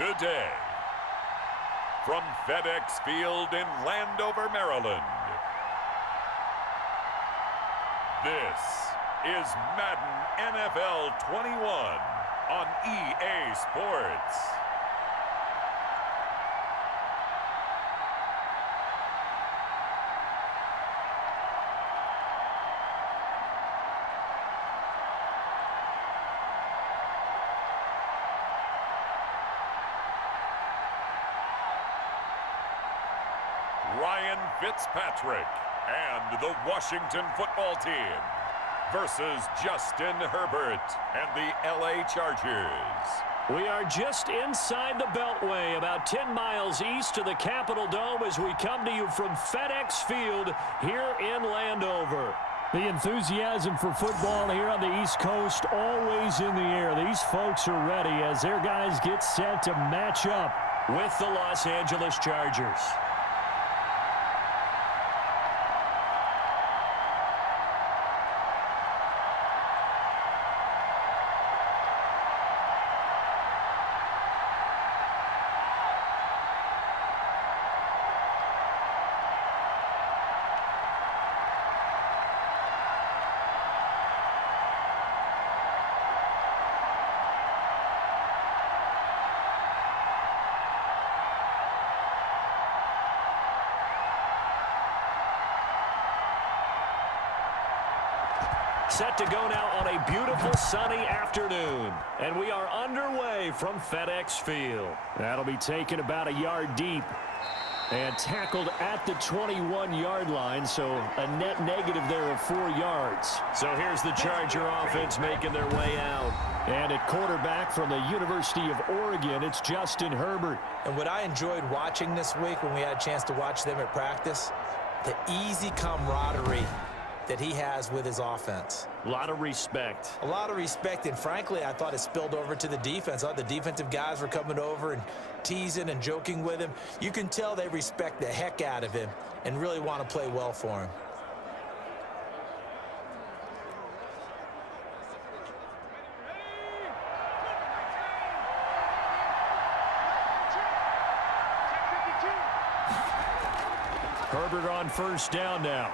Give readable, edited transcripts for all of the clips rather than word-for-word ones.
today. From FedEx Field in Landover, Maryland, this is Madden NFL 21 on EA Sports. Ryan Fitzpatrick and the Washington football team versus Justin Herbert and the LA Chargers. We are just inside the Beltway, about 10 miles east of the Capitol Dome as we come to you from FedEx Field here in Landover. The enthusiasm for football here on the East Coast always in the air. These folks are ready as their guys get set to match up with the Los Angeles Chargers. Set to go now on a beautiful sunny afternoon. And we are underway from FedEx Field. That'll be taken about a yard deep and tackled at the 21-yard line, so a net negative there of 4 yards. So here's the Charger offense making their way out. And at quarterback from the University of Oregon, it's Justin Herbert. And what I enjoyed watching this week when we had a chance to watch them at practice, the easy camaraderie that he has with his offense. A lot of respect. A lot of respect, and frankly, I thought it spilled over to the defense. I thought the defensive guys were coming over and teasing and joking with him. You can tell they respect the heck out of him and really want to play well for him. Herbert on first down now.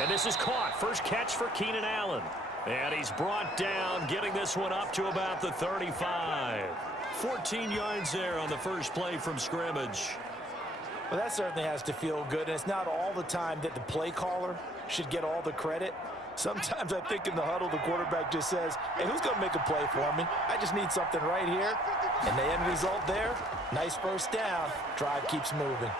And this is caught. First catch for Keenan Allen. And he's brought down, getting this one up to about the 35. 14 yards there on the first play from scrimmage. Well, that certainly has to feel good, and it's not all the time that the play caller should get all the credit. Sometimes I think in the huddle, the quarterback just says, hey, who's going to make a play for me? I just need something right here. And the end result there, nice first down. Drive keeps moving.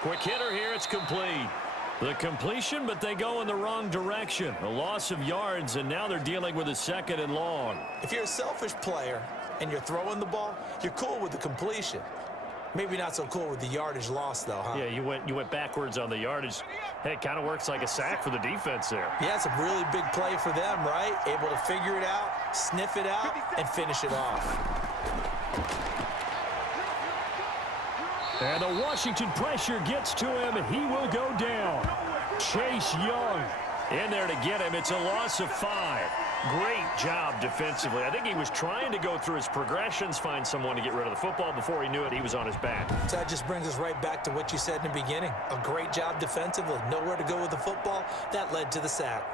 Quick hitter here, it's complete. The completion, but they go in the wrong direction. A loss of yards, and now they're dealing with a second and long. If you're a selfish player and you're throwing the ball, you're cool with the completion. Maybe not so cool with the yardage loss, though, huh? Yeah, you went backwards on the yardage. Hey, it kind of works like a sack for the defense there. Yeah, it's a really big play for them, right? Able to figure it out, sniff it out, and finish it off. And the Washington pressure gets to him, and he will go down. Chase Young in there to get him. It's a loss of 5. Great job defensively. I think he was trying to go through his progressions, find someone to get rid of the football. Before he knew it, he was on his back. So that just brings us right back to what you said in the beginning. A great job defensively. Nowhere to go with the football. That led to the sack.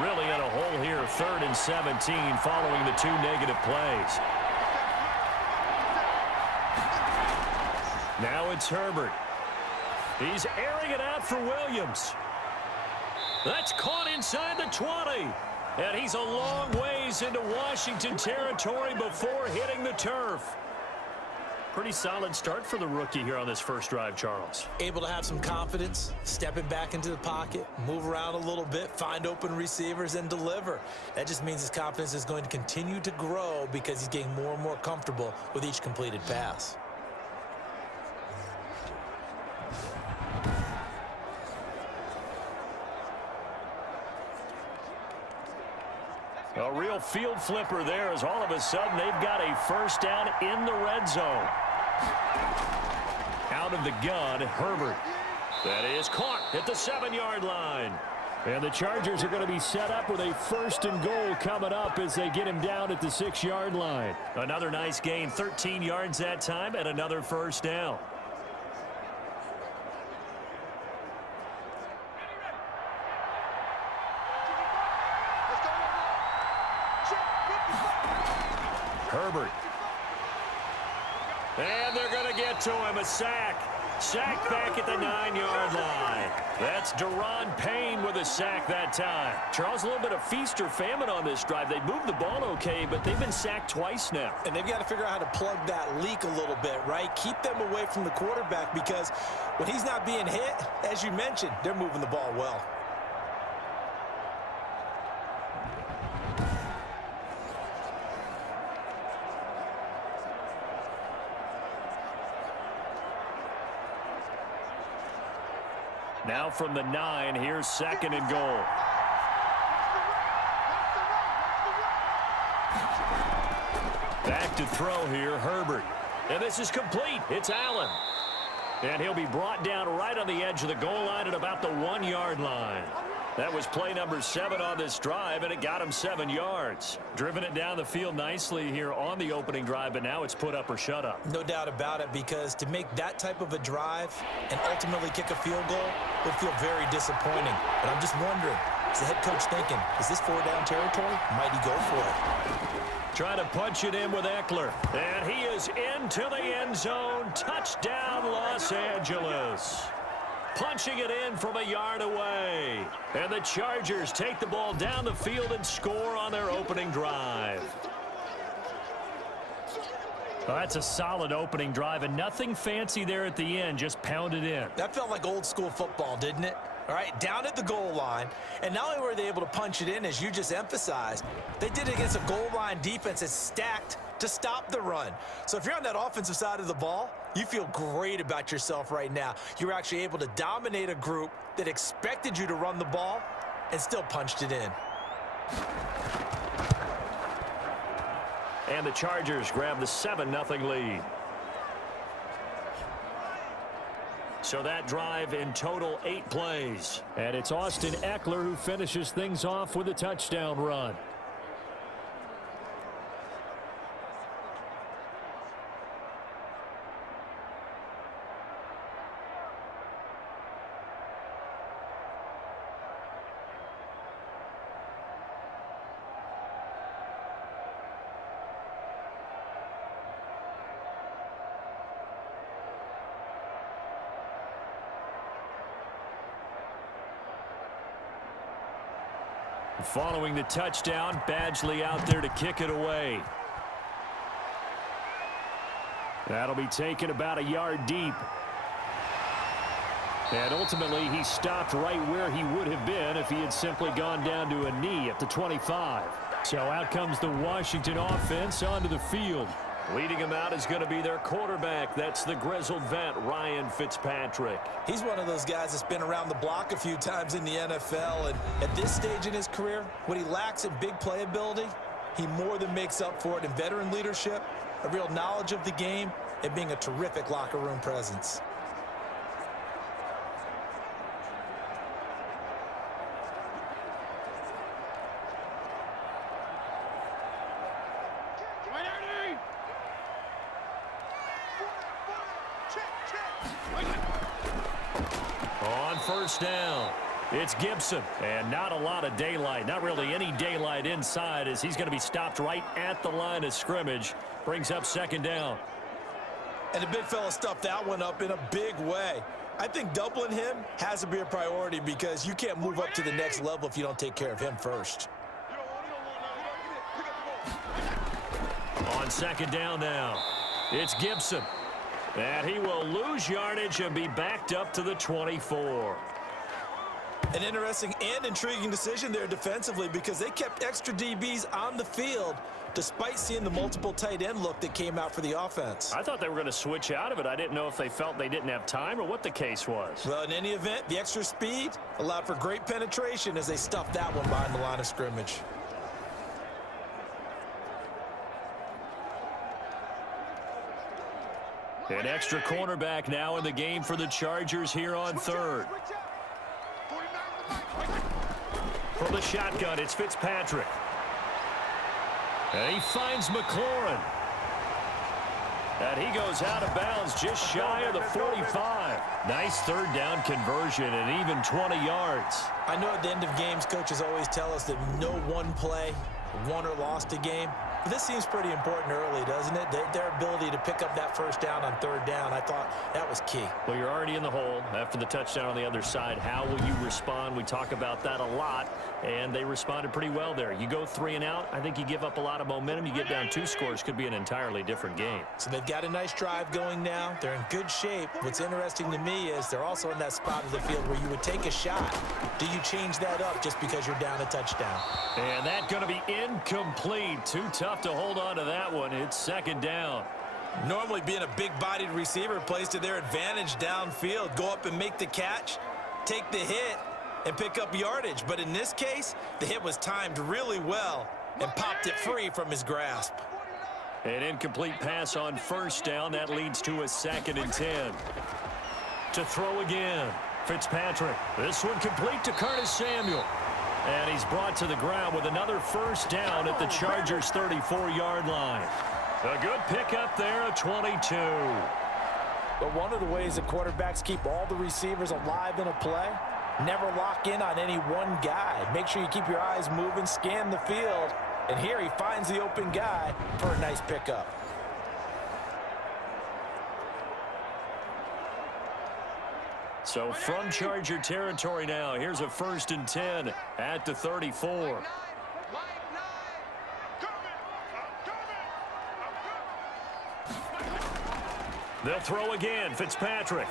Really in a hole here, 3rd and 17 following the 2 negative plays. Now it's Herbert. He's airing it out for Williams. That's caught inside the 20. And he's a long ways into Washington territory before hitting the turf. Pretty solid start for the rookie here on this first drive, Charles. Able to have some confidence, stepping back into the pocket, move around a little bit, find open receivers, and deliver. That just means his confidence is going to continue to grow because he's getting more and more comfortable with each completed pass. A real field flipper there as all of a sudden they've got a first down in the red zone. Out of the gun, Herbert. That is caught at the 7-yard line. And the Chargers are going to be set up with a 1st and goal coming up as they get him down at the 6-yard line. Another nice gain, 13 yards that time, and another first down. Herbert. And they're going to get to him, a sack. Sack back at the 9-yard line. That's Daron Payne with a sack that time. Charles, a little bit of feast or famine on this drive. They moved the ball okay, but they've been sacked twice now. And they've got to figure out how to plug that leak a little bit, right? Keep them away from the quarterback because when he's not being hit, as you mentioned, they're moving the ball well. Now from the 9, here's 2nd and goal. Back to throw here, Herbert. And this is complete. It's Allen. And he'll be brought down right on the edge of the goal line at about the 1-yard line. That was play number 7 on this drive, and it got him 7 yards. Driven it down the field nicely here on the opening drive, but now it's put up or shut up. No doubt about it, because to make that type of a drive and ultimately kick a field goal would feel very disappointing. But I'm just wondering, is the head coach thinking, is this 4-down territory? Might he go for it? Trying to punch it in with Eckler. And he is into the end zone. Touchdown, Los Angeles. Punching it in from a yard away. And the Chargers take the ball down the field and score on their opening drive. Well, that's a solid opening drive, and nothing fancy there at the end, just pounded in. That felt like old school football, didn't it? All right, down at the goal line, and not only were they able to punch it in, as you just emphasized, they did it against a goal line defense that's stacked to stop the run. So if you're on that offensive side of the ball, you feel great about yourself right now. You're actually able to dominate a group that expected you to run the ball and still punched it in. And the Chargers grab the 7-0 lead. So that drive in total 8 plays. And it's Austin Eckler who finishes things off with a touchdown run. Following the touchdown, Badgley out there to kick it away. That'll be taken about a yard deep. And ultimately, he stopped right where he would have been if he had simply gone down to a knee at the 25. So out comes the Washington offense onto the field. Leading him out is going to be their quarterback. That's the grizzled vet, Ryan Fitzpatrick. He's one of those guys that's been around the block a few times in the NFL, and at this stage in his career, what he lacks in big playability, he more than makes up for it in veteran leadership, a real knowledge of the game, and being a terrific locker room presence. On first down, it's Gibson. And not a lot of daylight, not really any daylight inside, as he's going to be stopped right at the line of scrimmage. Brings up 2nd down. And the big fella stuffed that one up in a big way. I think doubling him has to be a priority because you can't move up to the next level if you don't take care of him first. On 2nd down now, it's Gibson. And he will lose yardage and be backed up to the 24. An interesting and intriguing decision there defensively because they kept extra DBs on the field despite seeing the multiple tight end look that came out for the offense. I thought they were going to switch out of it. I didn't know if they felt they didn't have time or what the case was. Well, in any event, the extra speed allowed for great penetration as they stuffed that one behind the line of scrimmage. An extra cornerback now in the game for the Chargers here on third. From the shotgun, it's Fitzpatrick. And he finds McLaurin. And he goes out of bounds just shy of the 45. Nice third down conversion and even 20 yards. I know at the end of games, coaches always tell us that no one play won or lost a game. But this seems pretty important early, doesn't it? Their ability to pick up that first down on third down, I thought that was key. Well, you're already in the hole after the touchdown on the other side. How will you respond? We talk about that a lot, and they responded pretty well there. You go 3 and out, I think you give up a lot of momentum. You get down 2 scores, could be an entirely different game. So they've got a nice drive going now. They're in good shape. What's interesting to me is they're also in that spot of the field where you would take a shot. Do you change that up just because you're down a touchdown? And that's going to be incomplete. Too tough to hold on to that one. It's second down. Normally being a big-bodied receiver plays to their advantage downfield. Go up and make the catch, take the hit, and pick up yardage. But in this case, the hit was timed really well and popped it free from his grasp. An incomplete pass on first down. That leads to a 2nd and 10. To throw again, Fitzpatrick. This one complete to Curtis Samuel. And he's brought to the ground with another first down at the Chargers' 34-yard line. A good pickup there, a 22. But one of the ways that quarterbacks keep all the receivers alive in a play, never lock in on any one guy. Make sure you keep your eyes moving, scan the field. And here he finds the open guy for a nice pickup. So from Charger territory now, here's a 1st and 10 at the 34. They'll throw again, Fitzpatrick.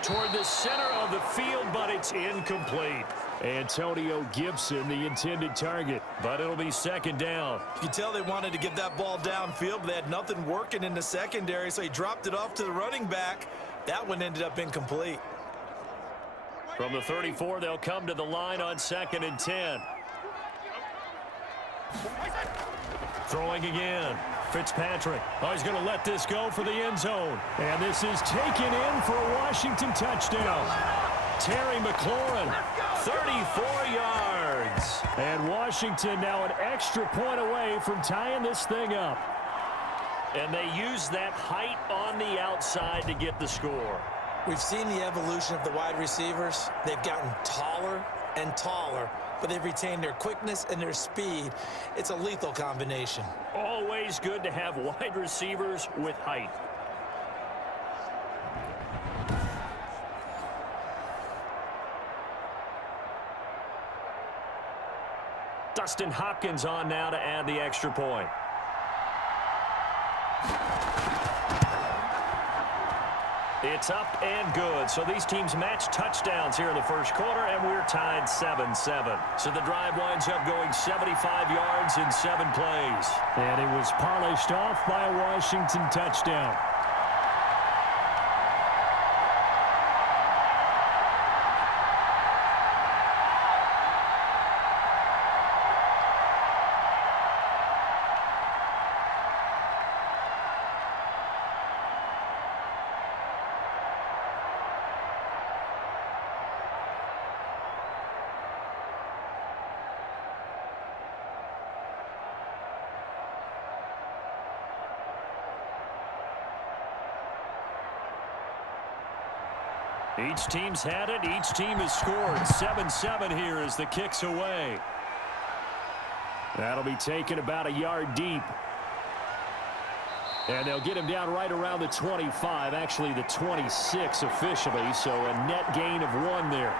Toward the center of the field, but it's incomplete. Antonio Gibson, the intended target. But it'll be 2nd down. You can tell they wanted to get that ball downfield, but they had nothing working in the secondary, so he dropped it off to the running back. That one ended up incomplete. From the 34, they'll come to the line on 2nd and 10. Throwing again. Fitzpatrick. Oh, he's going to let this go for the end zone. And this is taken in for a Washington touchdown. Terry McLaurin, 34 yards. And Washington now an extra point away from tying this thing up. And they use that height on the outside to get the score. We've seen the evolution of the wide receivers. They've gotten taller and taller, but they've retained their quickness and their speed. It's a lethal combination. Always good to have wide receivers with height. Dustin Hopkins on now to add the extra point. It's up and good. So these teams match touchdowns here in the first quarter, and we're tied 7-7. So the drive winds up going 75 yards in 7 plays. And it was polished off by a Washington touchdown. Each team's had it. Each team has scored. 7-7 here as the kick's away. That'll be taken about a yard deep. And they'll get him down right around the 25, actually the 26 officially, so a net gain of 1 there.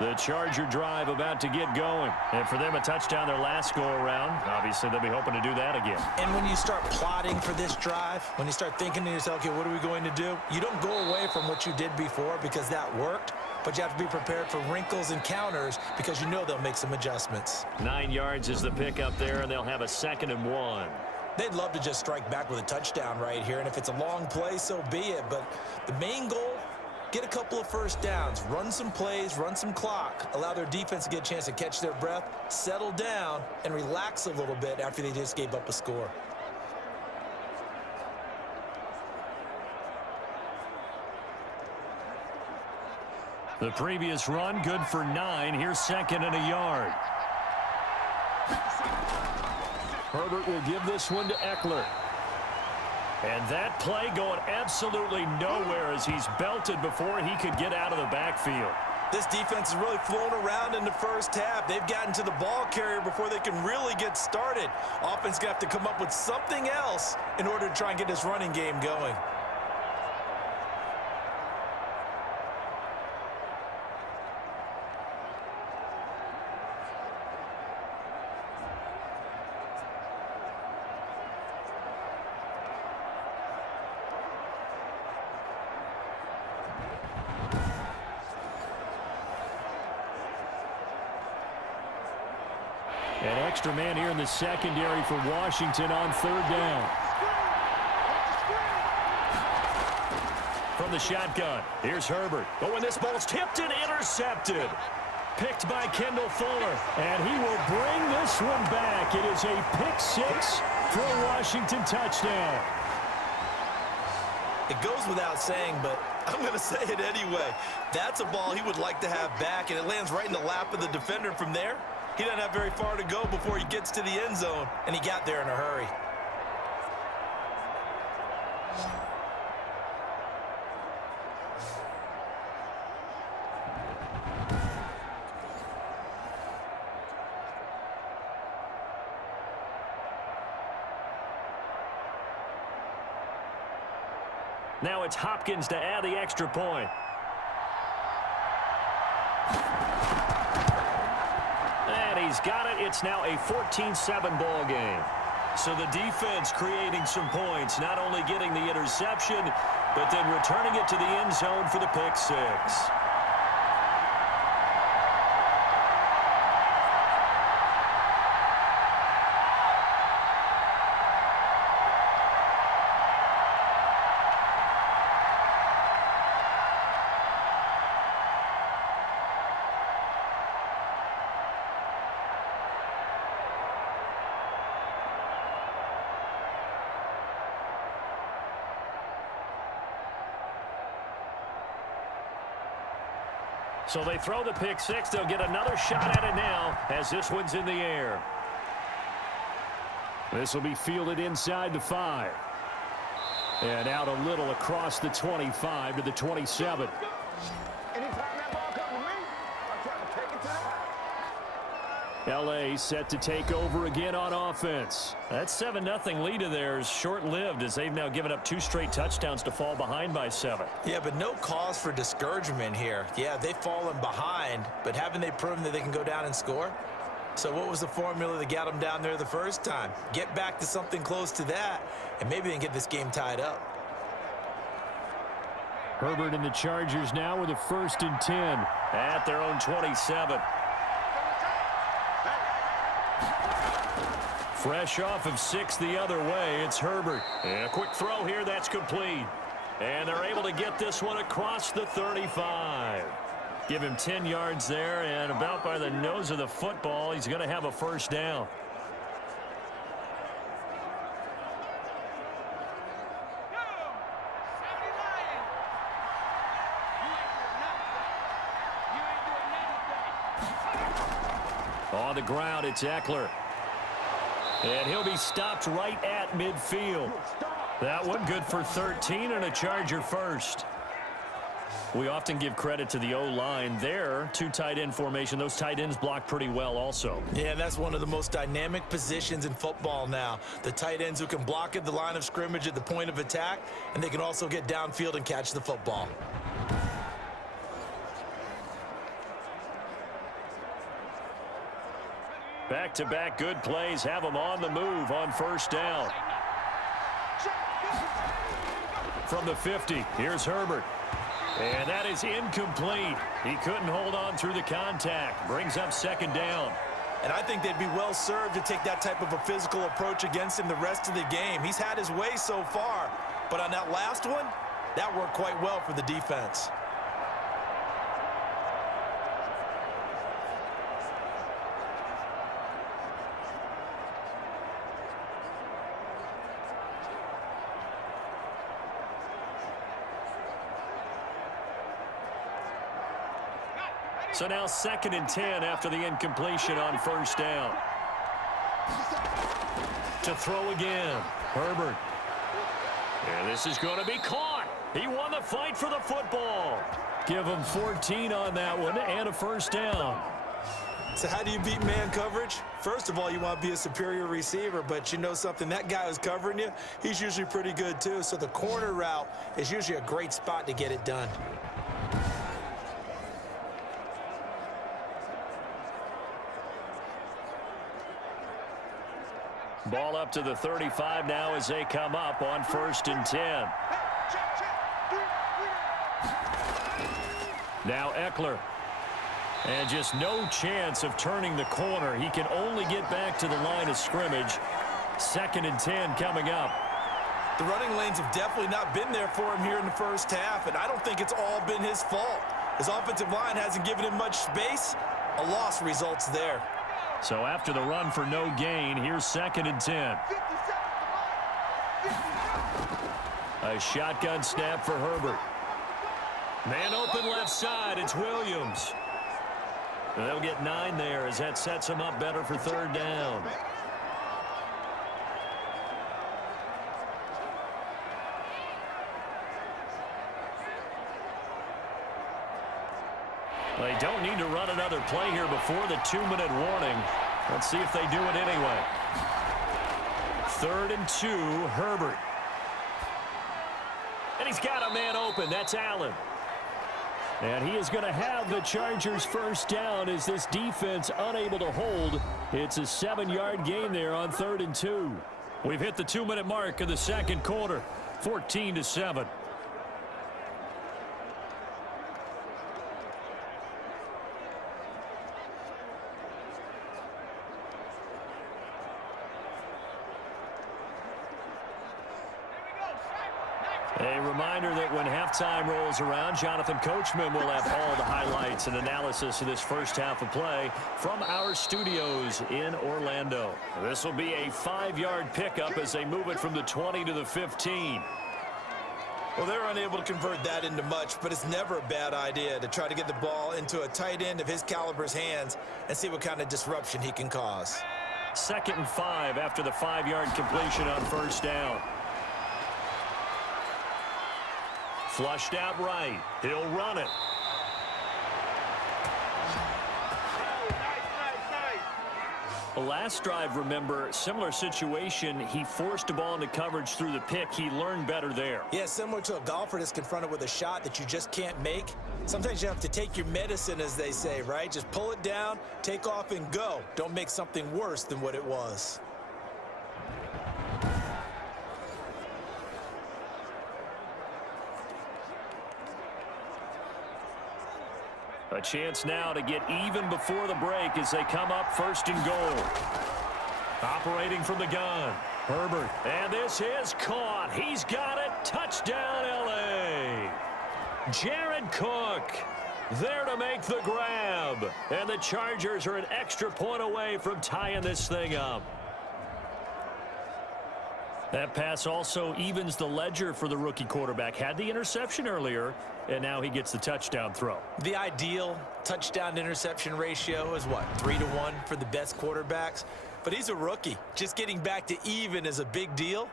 The Charger drive about to get going. And for them, a touchdown their last go-around. Obviously, they'll be hoping to do that again. And when you start plotting for this drive, when you start thinking to yourself, okay, what are we going to do? You don't go away from what you did before because that worked, but you have to be prepared for wrinkles and counters because you know they'll make some adjustments. 9 yards is the pickup there, and they'll have a 2nd and 1. They'd love to just strike back with a touchdown right here, and if it's a long play, so be it. But the main goal, get a couple of first downs, run some plays, run some clock, allow their defense to get a chance to catch their breath, settle down, and relax a little bit after they just gave up a score. The previous run, good for 9. Here's 2nd and a yard. Herbert will give this one to Eckler. And that play going absolutely nowhere as he's belted before he could get out of the backfield. This defense is really flown around in the first half. They've gotten to the ball carrier before they can really get started. Offense going to have to come up with something else in order to try and get this running game going. An extra man here in the secondary for Washington on 3rd down. From the shotgun, here's Herbert. But when this ball's tipped and intercepted. Picked by Kendall Fuller. And he will bring this one back. It is a pick 6 for a Washington touchdown. It goes without saying, but I'm going to say it anyway. That's a ball he would like to have back, and it lands right in the lap of the defender from there. He doesn't have very far to go before he gets to the end zone, and he got there in a hurry. Now it's Hopkins to add the extra point. And he's got it. It's now a 14-7 ball game. So the defense creating some points, not only getting the interception, but then returning it to the end zone for the pick 6. So they throw the pick 6. They'll get another shot at it now as this one's in the air. This will be fielded inside the 5. And out a little across the 25 to the 27. L.A. set to take over again on offense. That 7-0 lead of theirs short-lived as they've now given up 2 straight touchdowns to fall behind by 7. Yeah, but no cause for discouragement here. Yeah, they've fallen behind, but haven't they proven that they can go down and score? So what was the formula that got them down there the first time? Get back to something close to that, and maybe they can get this game tied up. Herbert and the Chargers now with a 1st and 10. At their own 27. Fresh off of 6 the other way, it's Herbert. And a quick throw here, that's complete. And they're able to get this one across the 35. Give him 10 yards there, and about by the nose of the football, he's going to have a 1st down. On the ground, it's Eckler. And he'll be stopped right at midfield. That one good for 13 and a Charger 1st. We often give credit to the O-line there. 2 tight end formation. Those tight ends block pretty well also. Yeah, that's one of the most dynamic positions in football now. The tight ends who can block at the line of scrimmage at the point of attack, and they can also get downfield and catch the football. Back-to-back good plays have them on the move on 1st down. From the 50, here's Herbert. And that is incomplete. He couldn't hold on through the contact. Brings up 2nd down. And I think they'd be well served to take that type of a physical approach against him the rest of the game. He's had his way so far, but on that last one, that worked quite well for the defense. So now 2nd and 10 after the incompletion on first down. To throw again, Herbert. And this is going to be caught. He won the fight for the football. Give him 14 on that one and a first down. So how do you beat man coverage? First of all, you want to be a superior receiver, but you know something, that guy who's covering you, he's usually pretty good too. So the corner route is usually a great spot to get it done. Ball up to the 35 now as they come up on 1st and 10. Now Eckler. And just no chance of turning the corner. He can only get back to the line of scrimmage. 2nd and 10 coming up. The running lanes have definitely not been there for him here in the first half, and I don't think it's all been his fault. His offensive line hasn't given him much space. A loss results there. So after the run for no gain, here's 2nd and 10. A shotgun snap for Herbert. Man open left side, it's Williams. They'll get 9 there as that sets him up better for 3rd down. They don't need to run another play here before the 2-minute warning. Let's see if they do it anyway. 3rd and 2, Herbert. And he's got a man open. That's Allen. And he is going to have the Chargers' first down as this defense unable to hold. It's a 7-yard gain there on 3rd and 2. We've hit the 2-minute mark of the second quarter. 14-7. A reminder that when halftime rolls around, Jonathan Coachman will have all the highlights and analysis of this first half of play from our studios in Orlando. This will be a 5-yard pickup as they move it from the 20 to the 15. Well, they're unable to convert that into much, but it's never a bad idea to try to get the ball into a tight end of his caliber's hands and see what kind of disruption he can cause. 2nd and 5 after the 5-yard completion on first down. Flushed out right. He'll run it. Last drive, remember, similar situation. He forced the ball into coverage through the pick. He learned better there. Yeah, similar to a golfer that's confronted with a shot that you just can't make. Sometimes you have to take your medicine, as they say, right? Just pull it down, take off, and go. Don't make something worse than what it was. A chance now to get even before the break as they come up 1st and goal. Operating from the gun, Herbert. And this is caught. He's got it. Touchdown, L.A. Jared Cook there to make the grab. And the Chargers are an extra point away from tying this thing up. That pass also evens the ledger for the rookie quarterback. Had the interception earlier, and now he gets the touchdown throw. The ideal touchdown-interception ratio is what, 3-to-1 for the best quarterbacks? But he's a rookie. Just getting back to even is a big deal.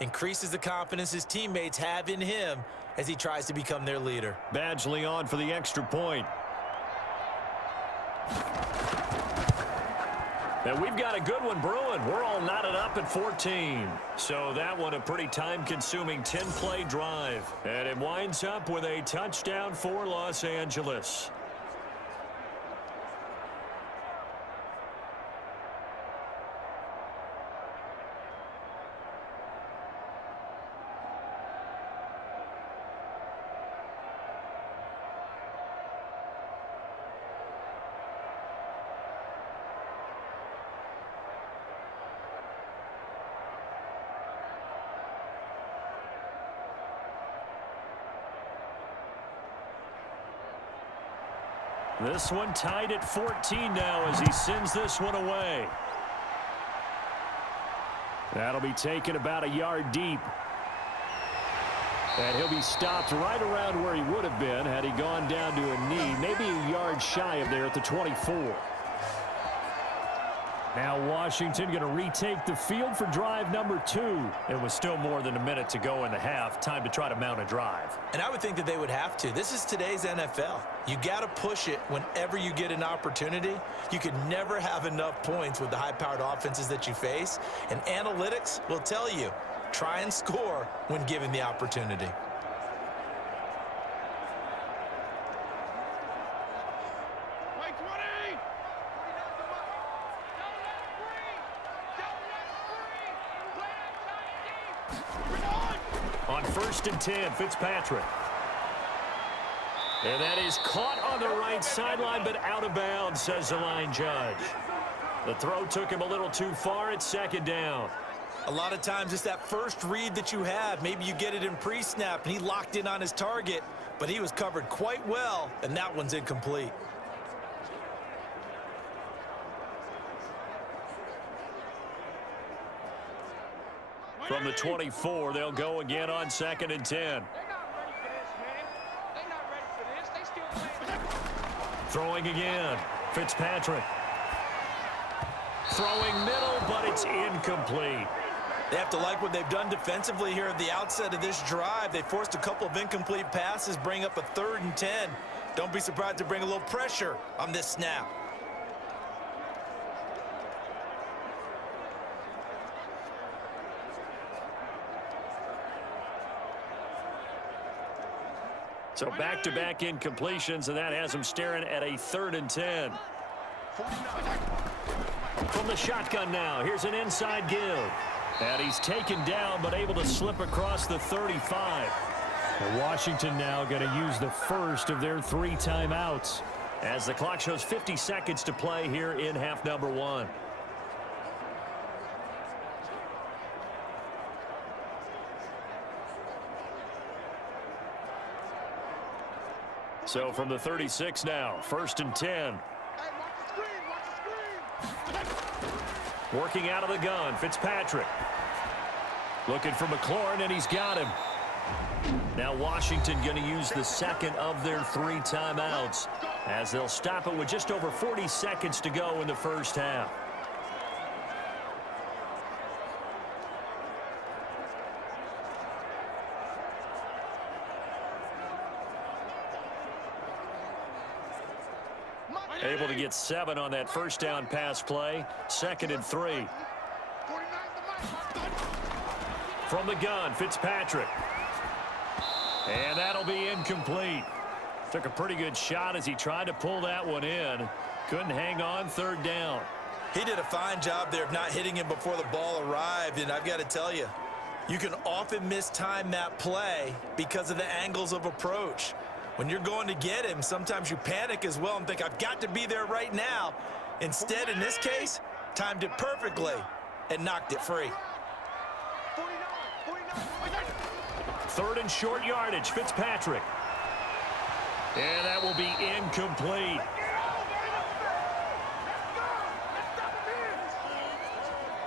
Increases the confidence his teammates have in him as he tries to become their leader. Badgley on for the extra point. And we've got a good one brewing. We're all knotted up at 14. So that one a pretty time-consuming 10-play drive. And it winds up with a touchdown for Los Angeles. This one tied at 14 now as he sends this one away. That'll be taken about a yard deep. And he'll be stopped right around where he would have been had he gone down to a knee, maybe a yard shy of there at the 24. Now Washington going to retake the field for drive number 2. It was still more than a minute to go in the half. Time to try to mount a drive. And I would think that they would have to. This is today's NFL. You got to push it whenever you get an opportunity. You can never have enough points with the high-powered offenses that you face. And analytics will tell you, try and score when given the opportunity. On 1st and 10, Fitzpatrick. And that is caught on the right sideline, but out of bounds, says the line judge. The throw took him a little too far. It's 2nd down. A lot of times it's that first read that you have. Maybe you get it in pre-snap, and he locked in on his target, but he was covered quite well, and that one's incomplete. From the 24, they'll go again on 2nd and 10. Throwing again. Fitzpatrick. Throwing middle, but it's incomplete. They have to like what they've done defensively here at the outset of this drive. They forced a couple of incomplete passes, bring up a 3rd and 10. Don't be surprised to bring a little pressure on this snap. So back-to-back incompletions, and that has him staring at a 3rd and 10. From the shotgun now, here's an inside give. And he's taken down, but able to slip across the 35. And Washington now going to use the first of their 3 timeouts. As the clock shows 50 seconds to play here in half number 1. So from the 36 now, 1st and 10. Working out of the gun, Fitzpatrick. Looking for McLaurin, and he's got him. Now Washington going to use the 2nd of their 3 timeouts as they'll stop it with just over 40 seconds to go in the first half. Able to get 7 on that first down pass play. 2nd and 3. From the gun, Fitzpatrick. And that'll be incomplete. Took a pretty good shot as he tried to pull that one in. Couldn't hang on, 3rd down. He did a fine job there of not hitting him before the ball arrived, and I've got to tell you, you can often mistime that play because of the angles of approach. When you're going to get him, sometimes you panic as well and think, I've got to be there right now. Instead, in this case, timed it perfectly and knocked it free. 3rd and short yardage, Fitzpatrick. And that will be incomplete.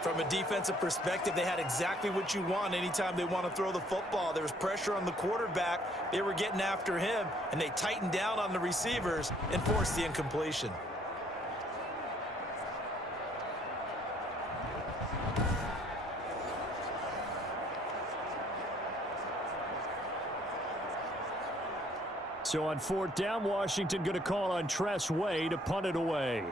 From a defensive perspective, they had exactly what you want anytime they want to throw the football. There was pressure on the quarterback. They were getting after him, and they tightened down on the receivers and forced the incompletion. So on 4th down, Washington going to call on Tress Way to punt it away.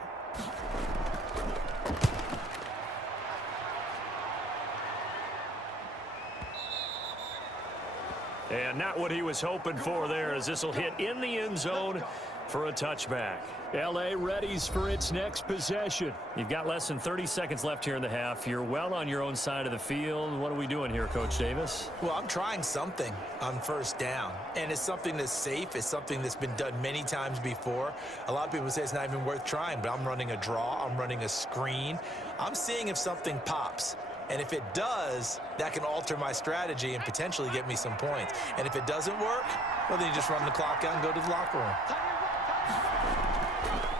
And not what he was hoping for there, as this will hit in the end zone for a touchback. L.A. readies for its next possession. You've got less than 30 seconds left here in the half. You're well on your own side of the field. What are we doing here, Coach Davis? Well, I'm trying something on 1st down, and it's something that's safe. It's something that's been done many times before. A lot of people say it's not even worth trying, but I'm running a draw. I'm running a screen. I'm seeing if something pops. And if it does, that can alter my strategy and potentially get me some points. And if it doesn't work, well, then you just run the clock out and go to the locker room.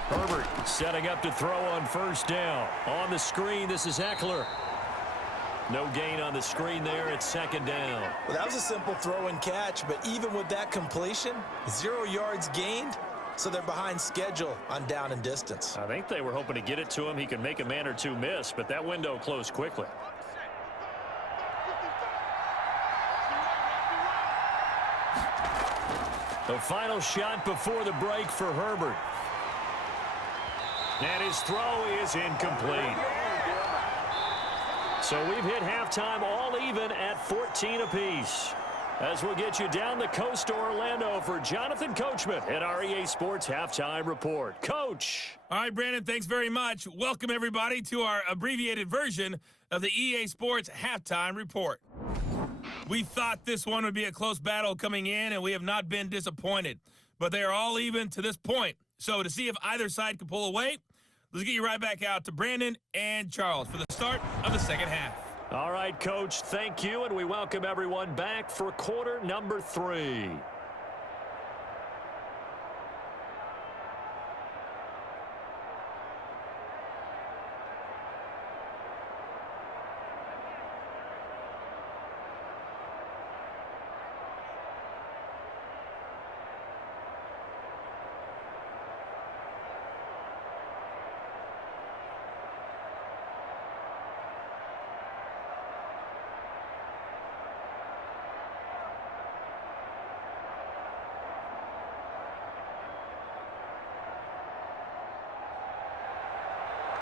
Herbert setting up to throw on 1st down. On the screen, this is Eckler. No gain on the screen there. It's second down. Well, that was a simple throw and catch, but even with that completion, 0 yards gained, so they're behind schedule on down and distance. I think they were hoping to get it to him. He could make a man or two miss, but that window closed quickly. The final shot before the break for Herbert. And his throw is incomplete. So we've hit halftime all even at 14 apiece. As we'll get you down the coast to Orlando for Jonathan Coachman at our EA Sports Halftime Report. Coach. All right, Brandon, thanks very much. Welcome, everybody, to our abbreviated version of the EA Sports Halftime Report. We thought this one would be a close battle coming in, and we have not been disappointed. But they are all even to this point. So to see if either side can pull away, let's get you right back out to Brandon and Charles for the start of the second half. All right, Coach, thank you, and we welcome everyone back for quarter number 3.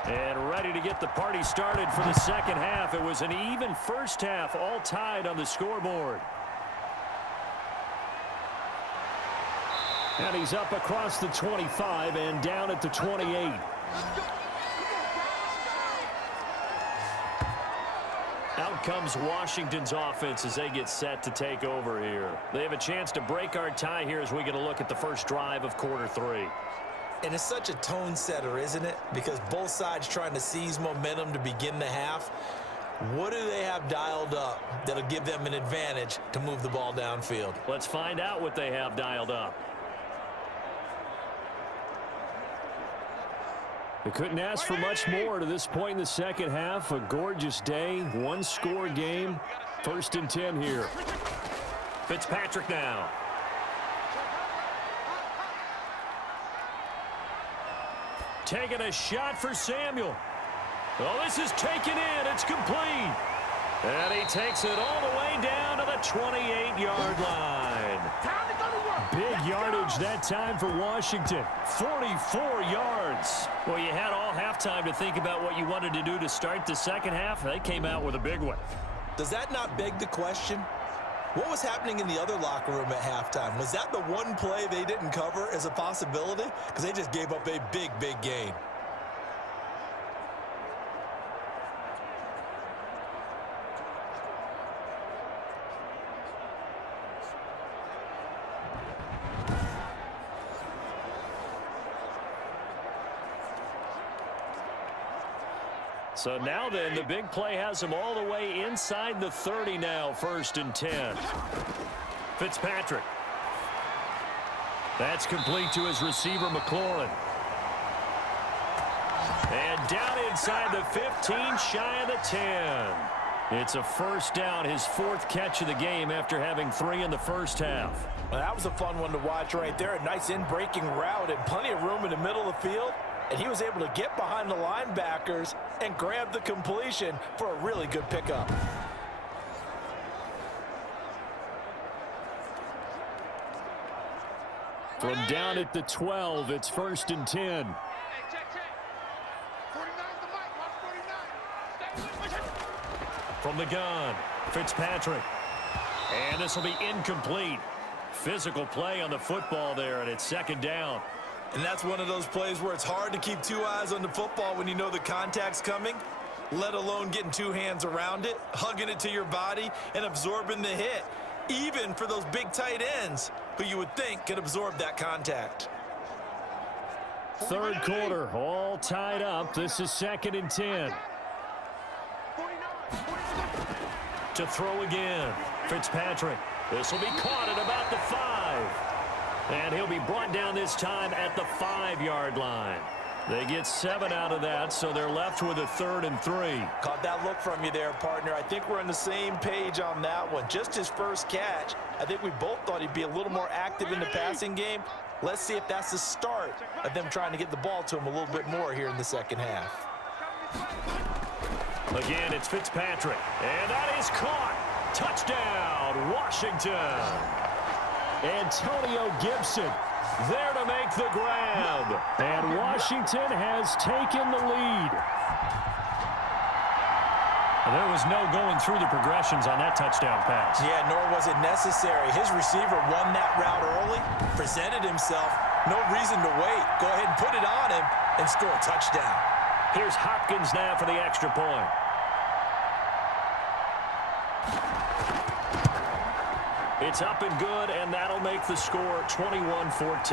And ready to get the party started for the second half. It was an even first half, all tied on the scoreboard. And he's up across the 25 and down at the 28. Out comes Washington's offense as they get set to take over here. They have a chance to break our tie here as we get a look at the first drive of quarter 3. And it's such a tone setter, isn't it? Because both sides trying to seize momentum to begin the half. What do they have dialed up that'll give them an advantage to move the ball downfield? Let's find out what they have dialed up. They couldn't ask for much more to this point in the second half. A gorgeous day, one-score game. 1st and 10 here. Fitzpatrick now. Taking a shot for Samuel. Oh, this is taken in. It's complete. And he takes it all the way down to the 28-yard line. Big yardage that time for Washington. 44 yards. Well, you had all halftime to think about what you wanted to do to start the second half. They came out with a big one. Does that not beg the question? What was happening in the other locker room at halftime? Was that the one play they didn't cover as a possibility? Because they just gave up a big, big gain. So now then, the big play has him all the way inside the 30 now, 1st and 10. Fitzpatrick. That's complete to his receiver, McLaurin. And down inside the 15, shy of the 10. It's a first down, his 4th catch of the game after having 3 in the first half. Well, that was a fun one to watch right there. A nice in-breaking route and plenty of room in the middle of the field. And he was able to get behind the linebackers and grab the completion for a really good pickup. From down at the 12, it's 1st and 10. From the gun, Fitzpatrick. And this will be incomplete. Physical play on the football there, and it's 2nd down. And that's one of those plays where it's hard to keep 2 eyes on the football when you know the contact's coming, let alone getting 2 hands around it, hugging it to your body, and absorbing the hit, even for those big tight ends who you would think could absorb that contact. 3rd quarter, all tied up. This is 2nd and 10. To throw again, Fitzpatrick. This will be caught at about the 5. And he'll be brought down this time at the 5-yard line. They get 7 out of that, so they're left with a 3rd and 3. Caught that look from you there, partner. I think we're on the same page on that one. Just his first catch. I think we both thought he'd be a little more active in the passing game. Let's see if that's the start of them trying to get the ball to him a little bit more here in the second half. Again, it's Fitzpatrick, and that is caught. Touchdown, Washington. Antonio Gibson there to make the grab. And Washington has taken the lead. There was no going through the progressions on that touchdown pass. Yeah, nor was it necessary. His receiver won that route early, presented himself. No reason to wait. Go ahead and put it on him and score a touchdown. Here's Hopkins now for the extra point. It's up and good, and that'll make the score 21-14.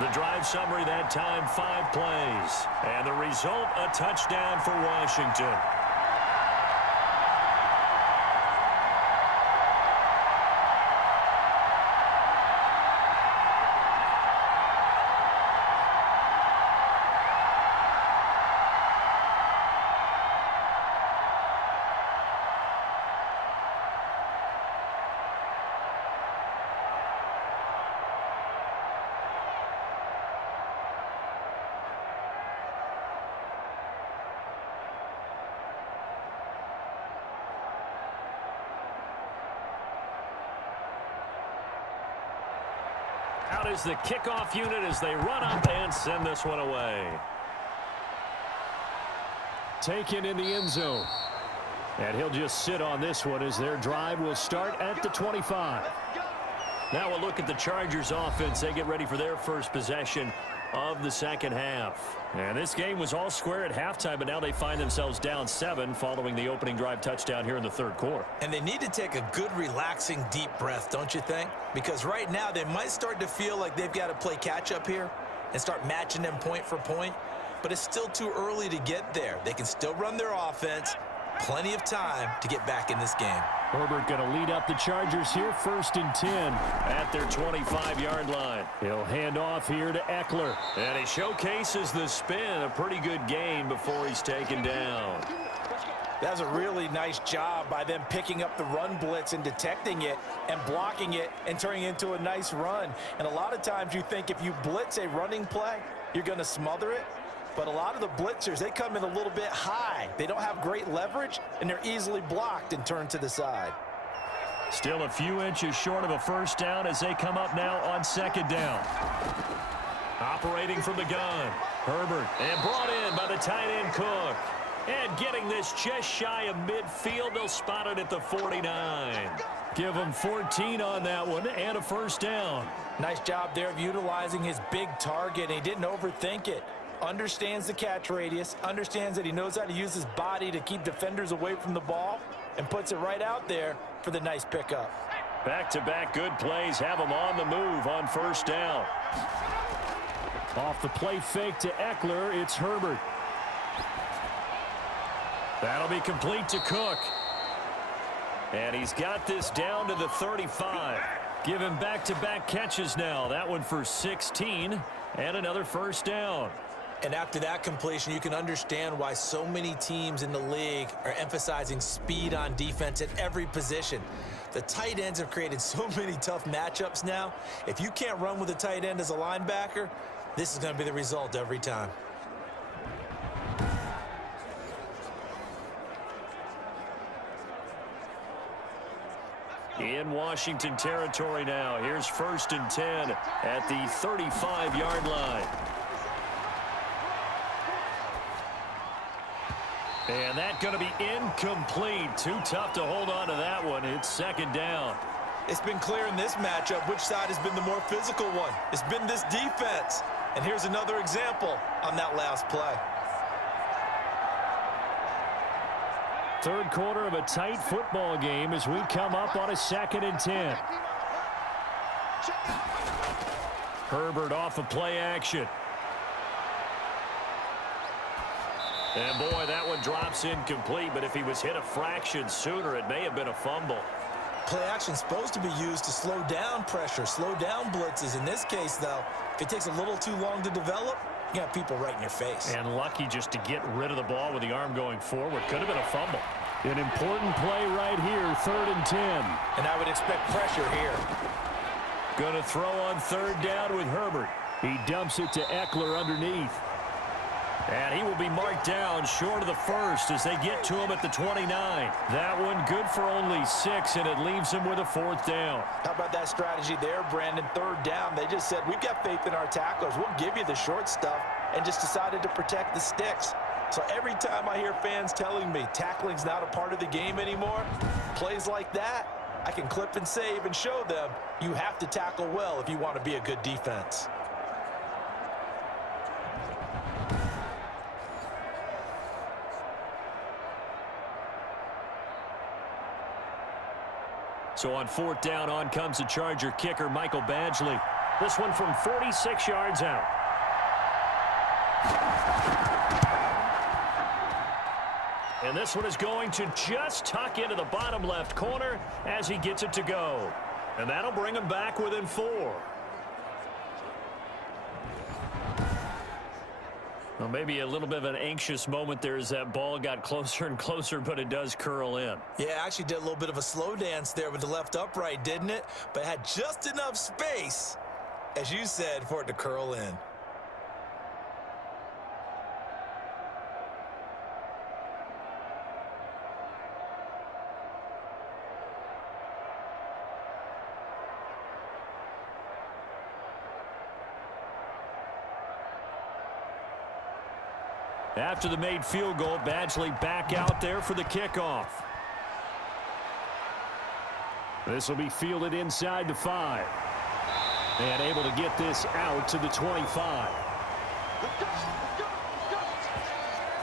The drive summary that time, 5 plays. And the result, a touchdown for Washington. Out is the kickoff unit as they run up and send this one away. Taken in the end zone. And he'll just sit on this one as their drive will start at the 25. Now we'll look at the Chargers offense. They get ready for their first possession of the second half. And this game was all square at halftime, but now they find themselves down 7 following the opening drive touchdown here in the third quarter. And they need to take a good, relaxing, deep breath, don't you think? Because right now they might start to feel like they've got to play catch-up here and start matching them point for point. But it's still too early to get there. They can still run their offense. Plenty of time to get back in this game. Herbert going to lead up the Chargers here, 1st and 10 at their 25-yard line. He'll hand off here to Eckler. And he showcases the spin, a pretty good gain before he's taken down. That's a really nice job by them picking up the run blitz and detecting it and blocking it and turning it into a nice run. And a lot of times you think if you blitz a running play, you're going to smother it. But a lot of the blitzers, they come in a little bit high. They don't have great leverage, and they're easily blocked and turned to the side. Still a few inches short of a first down as they come up now on 2nd down. Operating from the gun, Herbert, and brought in by the tight end Cook. And getting this just shy of midfield, they'll spot it at the 49. Give him 14 on that one and a first down. Nice job there of utilizing his big target. He didn't overthink it. Understands the catch radius, understands that he knows how to use his body to keep defenders away from the ball, and puts it right out there for the nice pickup. Back-to-back good plays have him on the move on first down. Off the play fake to Eckler, it's Herbert. That'll be complete to Cook. And he's got this down to the 35. Give him back-to-back catches now. That one for 16 and another first down. And after that completion, you can understand why so many teams in the league are emphasizing speed on defense at every position. The tight ends have created so many tough matchups now. If you can't run with a tight end as a linebacker, this is going to be the result every time. In Washington territory now. Here's 1st and 10 at the 35-yard line. And that's going to be incomplete. Too tough to hold on to that one. It's 2nd down. It's been clear in this matchup which side has been the more physical one. It's been this defense. And here's another example on that last play. Third quarter of a tight football game as we come up on a 2nd and 10. Herbert off of play action. And boy, that one drops incomplete, but if he was hit a fraction sooner, it may have been a fumble. Play action supposed to be used to slow down pressure, slow down blitzes. In this case, though, if it takes a little too long to develop, You got people right in your face. And lucky just to get rid of the ball with the arm going forward. Could have been a fumble. An important play right here, 3rd and 10. And I would expect pressure here. Going to throw on 3rd down with Herbert. He dumps it to Eckler underneath. And he will be marked down short of the first as they get to him at the 29. That one good for only 6, and it leaves him with a 4th down. How about that strategy there, Brandon? 3rd down. They just said, we've got faith in our tacklers. We'll give you the short stuff, and just decided to protect the sticks. So every time I hear fans telling me tackling's not a part of the game anymore, plays like that, I can clip and save and show them you have to tackle well if you want to be a good defense. So on 4th down, on comes the Charger kicker, Michael Badgley. This one from 46 yards out. And this one is going to just tuck into the bottom left corner as he gets it to go. And that'll bring him back within 4. Well, maybe a little bit of an anxious moment there as that ball got closer and closer, but it does curl in. Yeah, actually did a little bit of a slow dance there with the left upright, didn't it? But had just enough space, as you said, for it to curl in. After the made field goal, Badgley back out there for the kickoff. This will be fielded inside the 5. And able to get this out to the 25.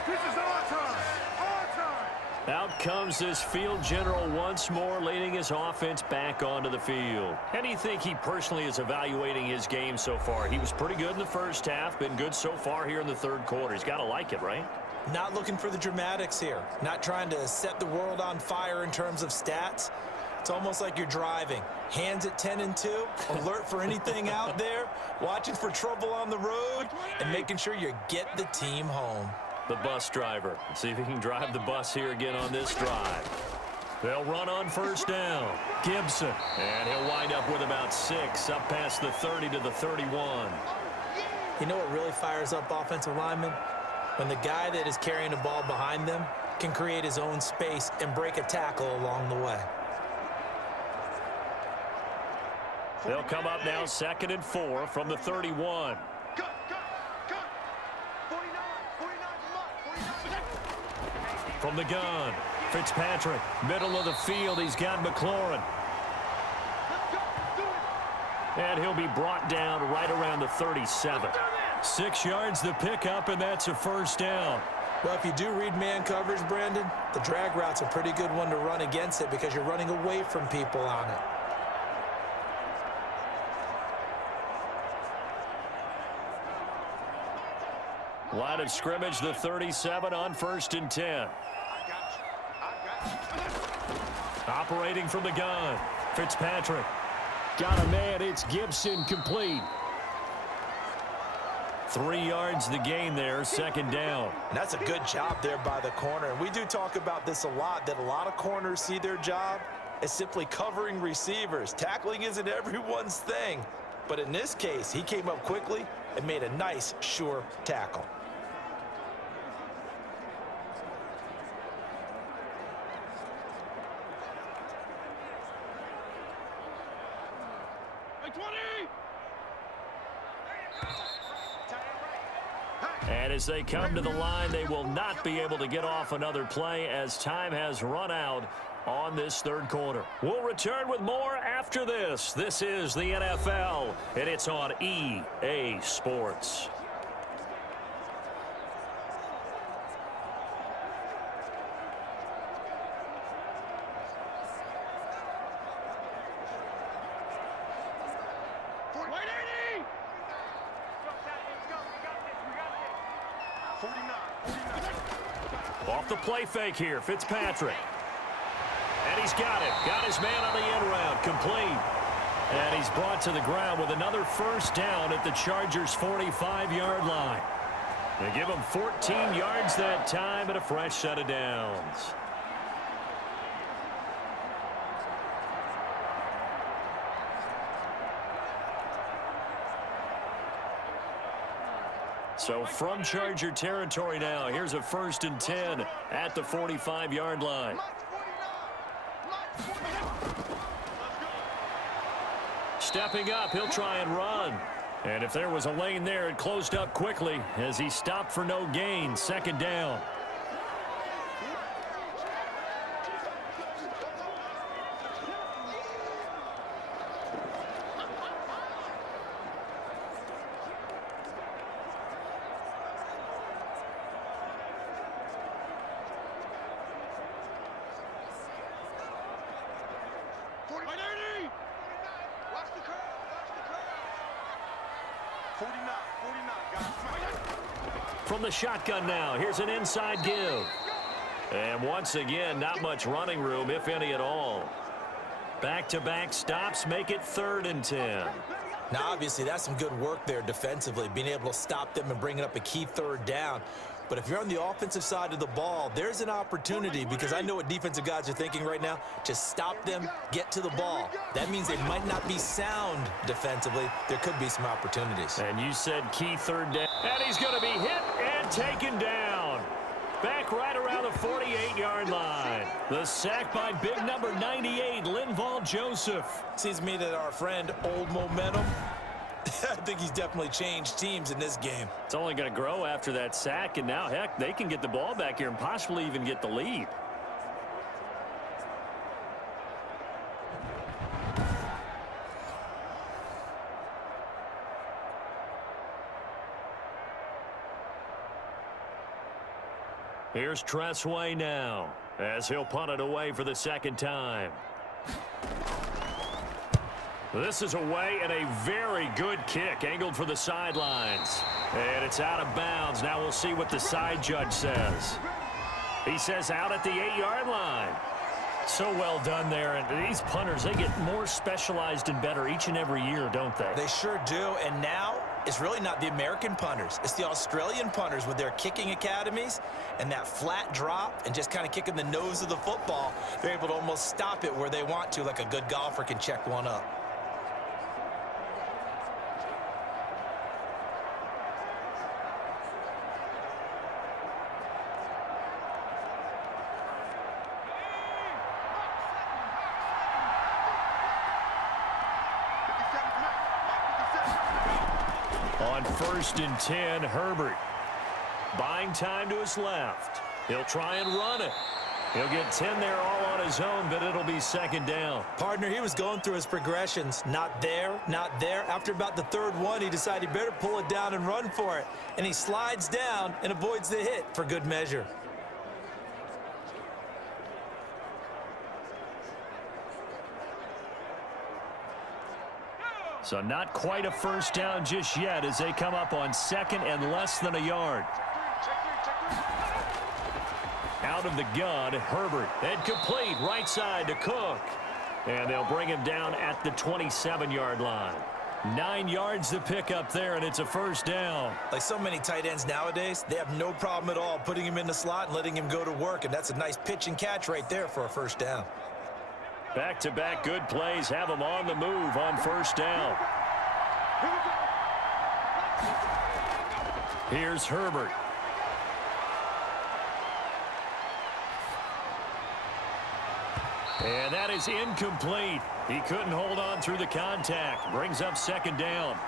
This is our time. Our time. Out comes this field general once more, leading his offense back onto the field. How do you think he personally is evaluating his game so far? He was pretty good in the first half, been good so far here in the 3rd quarter. He's got to like it, right? Not looking for the dramatics here. Not trying to set the world on fire in terms of stats. It's almost like you're driving. Hands at 10 and 2, alert for anything out there, watching for trouble on the road, and making sure you get the team home. The bus driver. See if he can drive the bus here again on this drive. They'll run on 1st down. Gibson. And he'll wind up with about 6 up past the 30 to the 31. You know what really fires up offensive linemen? When the guy that is carrying the ball behind them can create his own space and break a tackle along the way. They'll come up now 2nd and 4 from the 31. From the gun, Fitzpatrick, middle of the field. He's got McLaurin. And he'll be brought down right around the 37. 6 yards the pickup, and that's a 1st down. Well, if you do read man coverage, Brandon, the drag route's a pretty good one to run against it because you're running away from people on it. Line of scrimmage, the 37 on 1st and 10. Operating from the gun, Fitzpatrick. Got a man, it's Gibson, complete. 3 yards the gain there, 2nd down. And that's a good job there by the corner. And we do talk about this a lot, that a lot of corners see their job as simply covering receivers. Tackling isn't everyone's thing. But in this case, he came up quickly and made a nice, sure tackle. And as they come to the line, they will not be able to get off another play as time has run out on this 3rd quarter. We'll return with more after this. This is the NFL, and it's on EA Sports. Off the play fake here, Fitzpatrick. And he's got it. Got his man on the end round, complete. And he's brought to the ground with another 1st down at the Chargers' 45-yard line. They give him 14 yards that time and a fresh set of downs. So from Charger territory now, here's a 1st and 10 at the 45-yard line. Stepping up, he'll try and run. And if there was a lane there, it closed up quickly as he stopped for no gain. 2nd down. From the shotgun now, here's an inside give. And once again, not much running room, if any at all. Back-to-back stops make it 3rd and 10. Now, obviously, that's some good work there defensively, being able to stop them and bringing up a key 3rd down. But if you're on the offensive side of the ball, there's an opportunity, because I know what defensive guys are thinking right now. Just stop them, get to the ball. That means they might not be sound defensively. There could be some opportunities. And you said key 3rd down. And he's going to be hit and taken down. Back right around the 48-yard line. The sack by big number 98, Linval Joseph. Seems to me that our friend Old Momentum, I think he's definitely changed teams in this game. It's only going to grow after that sack, and now, heck, they can get the ball back here and possibly even get the lead. Here's Tressway now, as he'll punt it away for the 2nd time. This is away and a very good kick, angled for the sidelines. And it's out of bounds. Now we'll see what the side judge says. He says out at the 8-yard line. So well done there. And these punters, they get more specialized and better each and every year, don't they? They sure do. And now it's really not the American punters. It's the Australian punters with their kicking academies and that flat drop and just kind of kicking the nose of the football. They're able to almost stop it where they want to, like a good golfer can check one up. On 1st and 10, Herbert. Buying time to his left. He'll try and run it. He'll get 10 there all on his own, but it'll be 2nd down. Partner, he was going through his progressions. Not there, not there. After about the 3rd one, he decided he better pull it down and run for it. And he slides down and avoids the hit for good measure. So not quite a 1st down just yet as they come up on 2nd and less than a yard. Out of the gun, Herbert. And complete right side to Cook. And they'll bring him down at the 27-yard line. 9 yards to pick up there, and it's a 1st down. Like so many tight ends nowadays, they have no problem at all putting him in the slot and letting him go to work. And that's a nice pitch and catch right there for a 1st down. Back-to-back good plays have him on the move on 1st down. Here's Herbert. And that is incomplete. He couldn't hold on through the contact. Brings up 2nd down.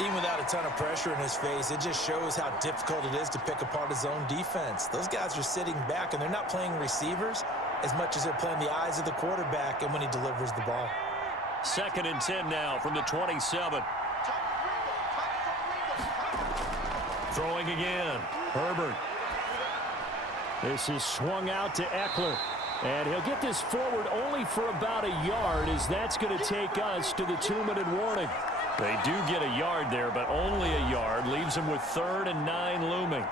Even without a ton of pressure in his face, it just shows how difficult it is to pick apart his own defense. Those guys are sitting back, and they're not playing receivers as much as they're playing the eyes of the quarterback and when he delivers the ball. 2nd and 10 now from the 27. Throwing again. Herbert. This is swung out to Eckler. And he'll get this forward only for about a yard, as that's going to take us to the 2-minute warning. They do get a yard there, but only a yard. Leaves them with 3rd and 9 looming.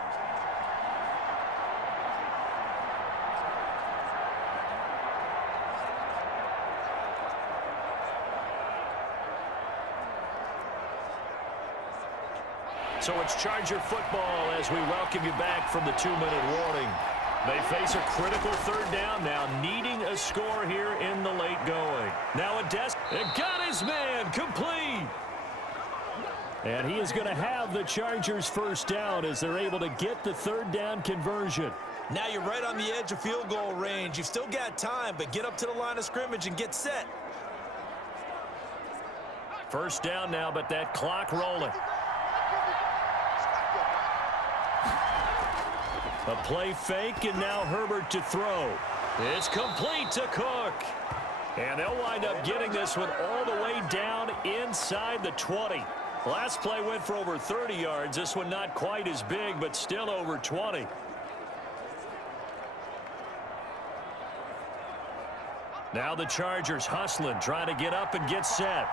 So it's Charger football as we welcome you back from the 2-minute warning. They face a critical third down now, needing a score here in the late going. Now a desk, and got his man, complete. And he is going to have the Chargers first down as they're able to get the third down conversion. Now you're right on the edge of field goal range. You've still got time, but get up to the line of scrimmage and get set. First down now, but that clock rolling. A play fake, and now Herbert to throw. It's complete to Cook. And they'll wind up getting this one all the way down inside the 20. Last play went for over 30 yards. This one not quite as big, but still over 20. Now the Chargers hustling, trying to get up and get set.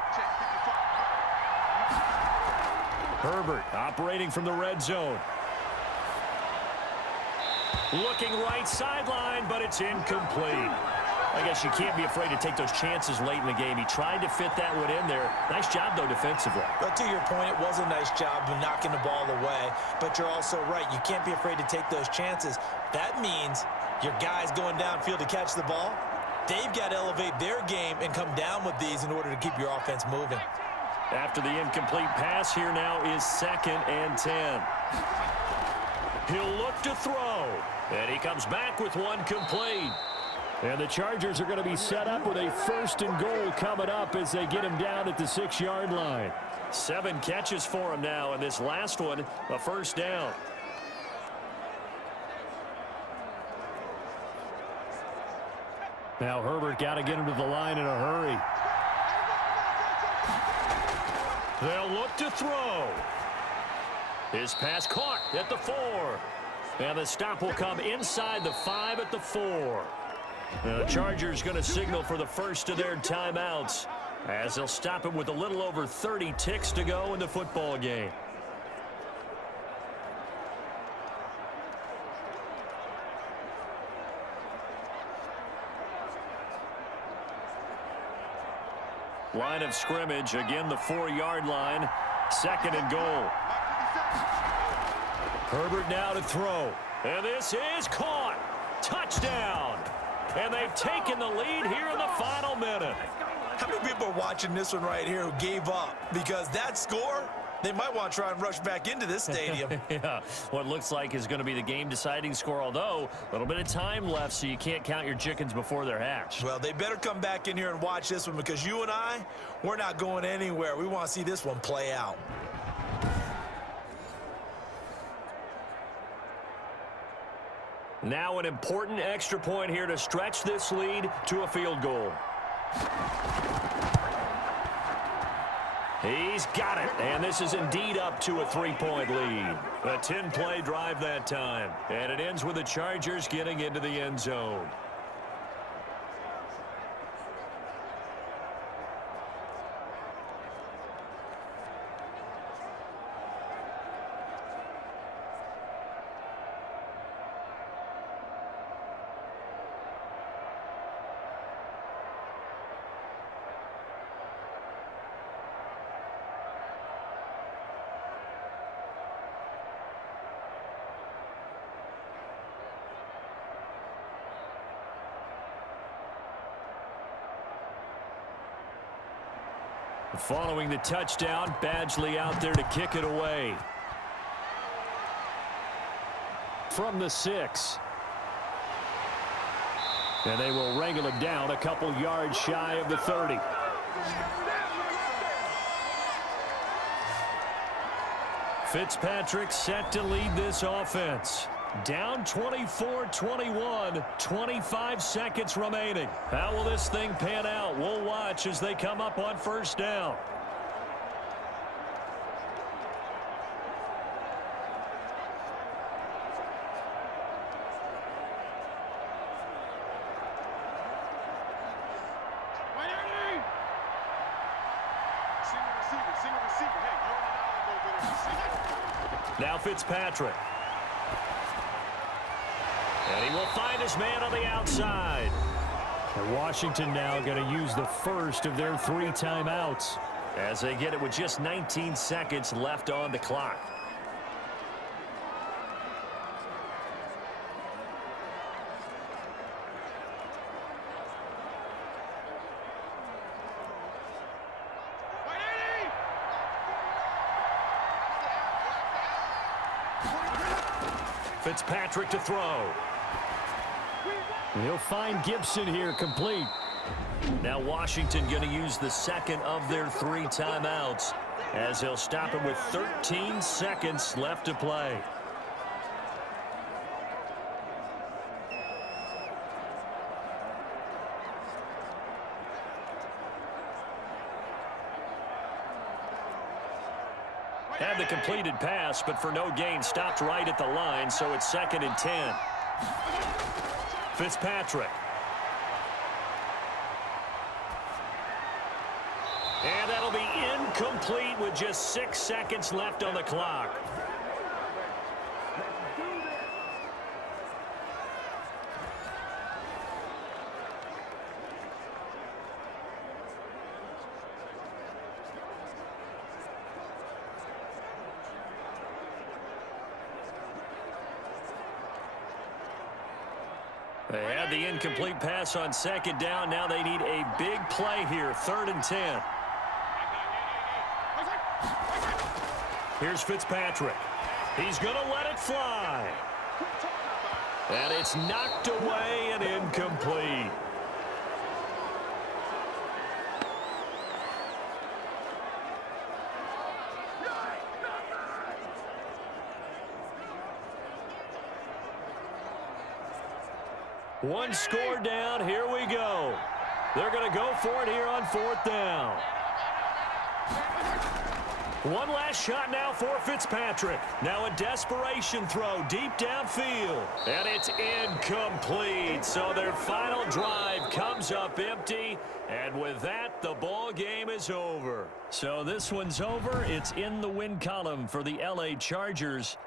Herbert operating from the red zone. Looking right sideline, but it's incomplete. I guess you can't be afraid to take those chances late in the game. He tried to fit that one in there. Nice job, though, defensively. But to your point, it was a nice job of knocking the ball away. But you're also right. You can't be afraid to take those chances. That means your guys going downfield to catch the ball, they've got to elevate their game and come down with these in order to keep your offense moving. After the incomplete pass, here now is 2nd and 10. He'll look to throw. And he comes back with one complete. And the Chargers are going to be set up with a 1st and goal coming up as they get him down at the 6-yard line. 7 catches for him now, and this last one, a first down. Now Herbert got to get him to the line in a hurry. They'll look to throw. His pass caught at the 4. And the stop will come inside the 5 at the 4. And the Chargers going to signal for the first of their timeouts as they'll stop him with a little over 30 ticks to go in the football game. Line of scrimmage, again the 4-yard line, 2nd and goal. Herbert now to throw. And this is caught. Touchdown. And they've taken the lead here in the final minute. How many people are watching this one right here who gave up? Because that score, they might want to try and rush back into this stadium. Yeah, what looks like is going to be the game-deciding score, although a little bit of time left, so you can't count your chickens before they're hatched. Well, they better come back in here and watch this one because you and I, we're not going anywhere. We want to see this one play out. Now an important extra point here to stretch this lead to a field goal. He's got it, and this is indeed up to a 3-point lead. A 10-play drive that time, and it ends with the Chargers getting into the end zone. Following the touchdown, Badgley out there to kick it away. From the 6. And they will wrangle him down a couple yards shy of the 30. Fitzpatrick set to lead this offense. Down 24-21, 25 seconds remaining. How will this thing pan out? We'll watch as they come up on first down. Now Fitzpatrick. And he will find his man on the outside. And Washington now going to use the first of their 3 timeouts as they get it with just 19 seconds left on the clock. Fitzpatrick to throw. He'll find Gibson here, complete. Now Washington going to use the second of their 3 timeouts as he'll stop it with 13 seconds left to play. Had the completed pass, but for no gain, stopped right at the line, so it's 2nd and 10. Fitzpatrick. And that'll be incomplete with just 6 seconds left on the clock. They had the incomplete pass on 2nd down. Now they need a big play here, 3rd and 10. Here's Fitzpatrick. He's going to let it fly. And it's knocked away and incomplete. One score down. Here we go. They're going to go for it here on 4th down. One last shot now for Fitzpatrick. Now a desperation throw deep downfield. And it's incomplete. So their final drive comes up empty. And with that, the ball game is over. So this one's over. It's in the win column for the LA Chargers.